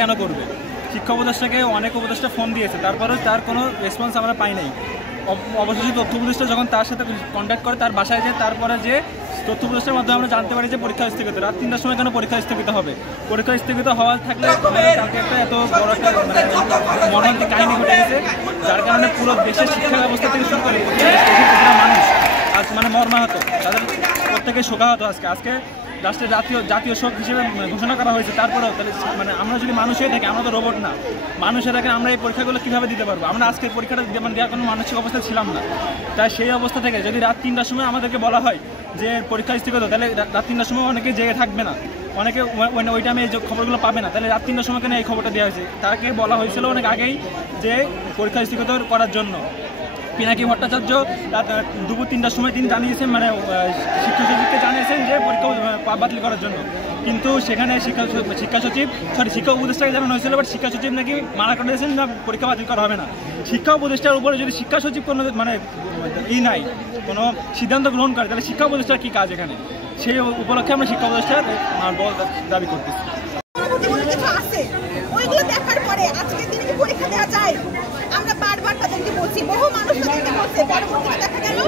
কেন করবে? শিক্ষা উপদেষ্টাকে অনেক উপদেষ্টা ফোন দিয়েছে, তারপরেও তার কোনো রেসপন্স আমরা পাই নাই। অবশেষে তথ্য উপদেষ্টা যখন তার সাথে কন্ট্যাক্ট করে, তার বাসায় যায়, তারপরে যে তথ্য উপদেষ্টার মাধ্যমে আমরা জানতে পারি যে পরীক্ষা স্থগিত। রাত 3টার সময় কেন পরীক্ষা স্থগিত হবে? পরীক্ষা স্থগিত হওয়ার থাকলে কালকে একটা এত বড় একটা মর্মান্তিক কাহিনী ঘটে গেছে, যার কারণে পুরো দেশের শিক্ষা ব্যবস্থা থেকে শুরু করে মানুষ আজ মর্মাহত, তাদের প্রত্যেকে শোকাহত। আজকে রাষ্ট্রের জাতীয় শোক হিসেবে ঘোষণা করা হয়েছে। তারপরেও তাহলে আমরা যদি মানুষ হয়ে থাকি, আমরা তো রোবট না, মানুষ হয়ে থাকেন, আমরা এই পরীক্ষাগুলো কীভাবে দিতে পারবো? আমরা আজকের পরীক্ষাটা দেওয়ার কোনো মানসিক অবস্থা ছিলাম না। তাই সেই অবস্থা থেকে যদি রাত 3টার সময় আমাদেরকে বলা হয় যে পরীক্ষা স্থগিত, তাহলে রাত 3টার সময় অনেকে জেগে থাকবে না, অনেকে ওই টাইমে এই খবরগুলো পাবে না। তাহলে রাত 3টার সময় কেন এই খবরটা দেওয়া হয়েছে? তাকে বলা হয়েছিল অনেক আগেই যে পরীক্ষা স্থগিত করার জন্য। পিনাকি ভট্টাচার্য দুপুর 3টার সময় তিনি জানিয়েছেন, শিক্ষা সচিবকে জানিয়েছেন যে পরীক্ষা বাতিল করার জন্য, কিন্তু সেখানে শিক্ষা উপদেষ্টাকে জানানো হয়েছিল, বাট শিক্ষা সচিব নাকি মানা করে দিয়েছেন না, পরীক্ষা বাতিল করা হবে না। শিক্ষা উপদেষ্টার উপরে যদি শিক্ষা সচিব কোনো নাই, কোনো সিদ্ধান্ত গ্রহণ করে, তাহলে শিক্ষা উপদেষ্টার কী কাজ এখানে? সেই উপলক্ষে আমরা শিক্ষা উপদেষ্টার দাবি করতেছি। আমরা বারবার তাদেরকে বলছি, বহু মানুষ তাদেরকে বলছে, পরবর্তীতে দেখা গেল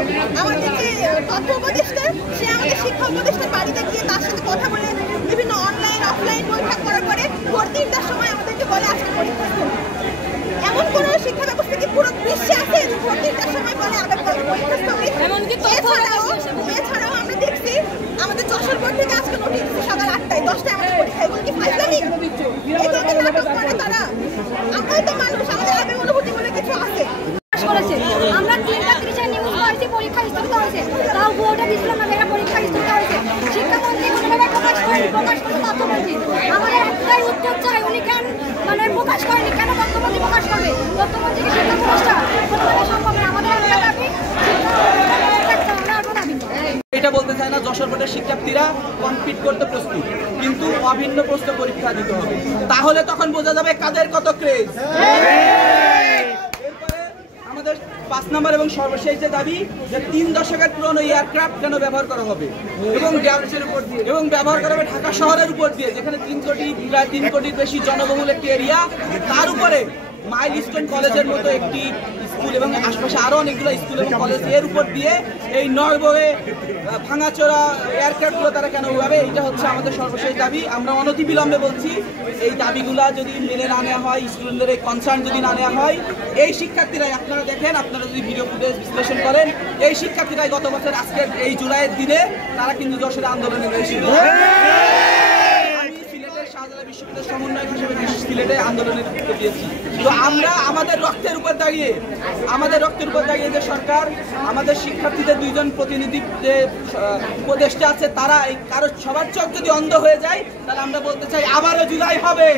আমাদের যে তথ্য উপদেষ্টা, সে আমাদের শিক্ষা উপদেষ্টার বাড়িতে গিয়ে তার সাথে কথা বলে বিভিন্ন অনলাইন অফলাইন পরীক্ষা করার পরে ভোর 3টার সময় আমাদেরকে বলে আজকে পরীক্ষা স্থগিত। এমন কোন শিক্ষা ব্যবস্থা কি পুরো বিশ্বে আছে যে ভোর 3টার সময় বলে আগামীকাল পরীক্ষা স্থগিত? এছাড়াও আমরা দেখছি আমাদের যশোর বোর্ড থেকে আজকে নোটিশ দিচ্ছে সকাল 8টায়, 10টায় আমাদের পরীক্ষা। এগুলো কি ফাইজলামি? এগুলো নাটক করে তারা। আমরাও তো মানুষ, আমাদের আবেগ অনুভূতি বলে কিছু আছে। আমরা 3:30 নিউজ পাইছি পরীক্ষা স্থগিত হয়েছে, তাও বোর্ডে দিছিল না যে পরীক্ষা স্থগিত হয়েছে। শিক্ষামন্ত্রী কোনোভাবে প্রকাশ করেনি, তথ্যমন্ত্রী। আমাদের একটাই উত্তর চাই, উনি কেন প্রকাশ করেনি, কেন তথ্যমন্ত্রী প্রকাশ করবে? তথ্যমন্ত্রীকে শিক্ষা প্রতিষ্ঠা কোনোভাবে সম্ভব না। আমাদের একটা দাবি, এটা বলতে চায় না যশোর বোর্ডের শিক্ষার্থীরা কমপ্লিট করতে প্রস্তুত, কিন্তু অভিন্ন প্রশ্ন পরীক্ষা দিতে হবে, তাহলে তখন বোঝা যাবে কাদের কত ক্রেজ। আমাদের 5 নম্বর এবং সর্বশেষ যে দাবি, যে 3 দশকের পুরনো এয়ারক্রাফট কেন ব্যবহার করা হবে এবং ব্যবহার করা হবে ঢাকা শহরের উপর দিয়ে, যেখানে প্রায় 3 কোটির বেশি জনবহুল একটি এরিয়া, তার উপরে মাইলস্টোন কলেজের মতো একটি স্কুল এবং আশপাশে আরো অনেকগুলো স্কুল এবং কলেজ, এর উপর দিয়ে এই নরবরে ভাঙাচোরা এয়ারক্রাফটগুলো তারা কেন উড়াবে? এটা হচ্ছে আমাদের সর্বশেষ দাবি। আমরা অনতিবিলম্বে বলছি, এই দাবিগুলা যদি মেনে না নেওয়া হয়, স্টুডেন্টদের এই কনসার্ন যদি না নেওয়া হয়, এই শিক্ষার্থীরাই, আপনারা দেখেন, আপনারা যদি ভিডিও ফুটেজ বিশ্লেষণ করেন, এই শিক্ষার্থীরাই গত বছর আজকের এই জুলাইয়ের দিনে তারা কিন্তু যশোরে আন্দোলনে রয়েছিল। বিশ্ববিদ্যালয় সমন্বয়ক হিসেবে সিলেটে আন্দোলনের নেতৃত্ব দিয়েছি। তো আমরা আমাদের রক্তের উপর দাঁড়িয়ে যে সরকার, আমাদের শিক্ষার্থীদের 2 জন প্রতিনিধি যে উপদেষ্টা আছে, তারা সবার চোখ যদি অন্ধ হয়ে যায়, তাহলে আমরা বলতে চাই আবারও জুলাই হবে।